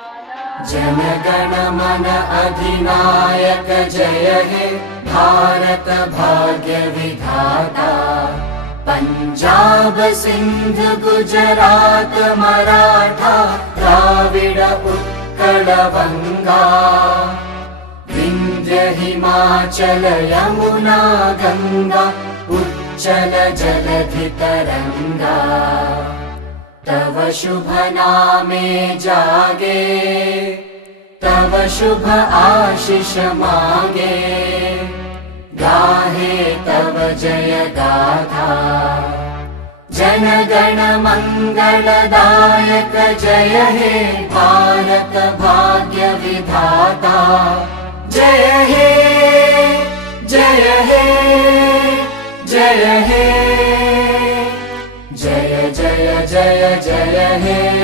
जन गण मन अधिनायक जय हे भारत भाग्य विधाता। पंजाब सिंध गुजरात मराठा द्राविड उत्कल बंगा। विंध्य हिमाचल यमुना गंगा उच्चल जलधि तरंगा। तव शुभ नामे जागे तव शुभ आशीष मागे। गाहे तव जय गाथा जन गण मंगलदायक जय हे भारत भाग्य विधाता। जय हे जय हे जय हे जय जय जय जय हे।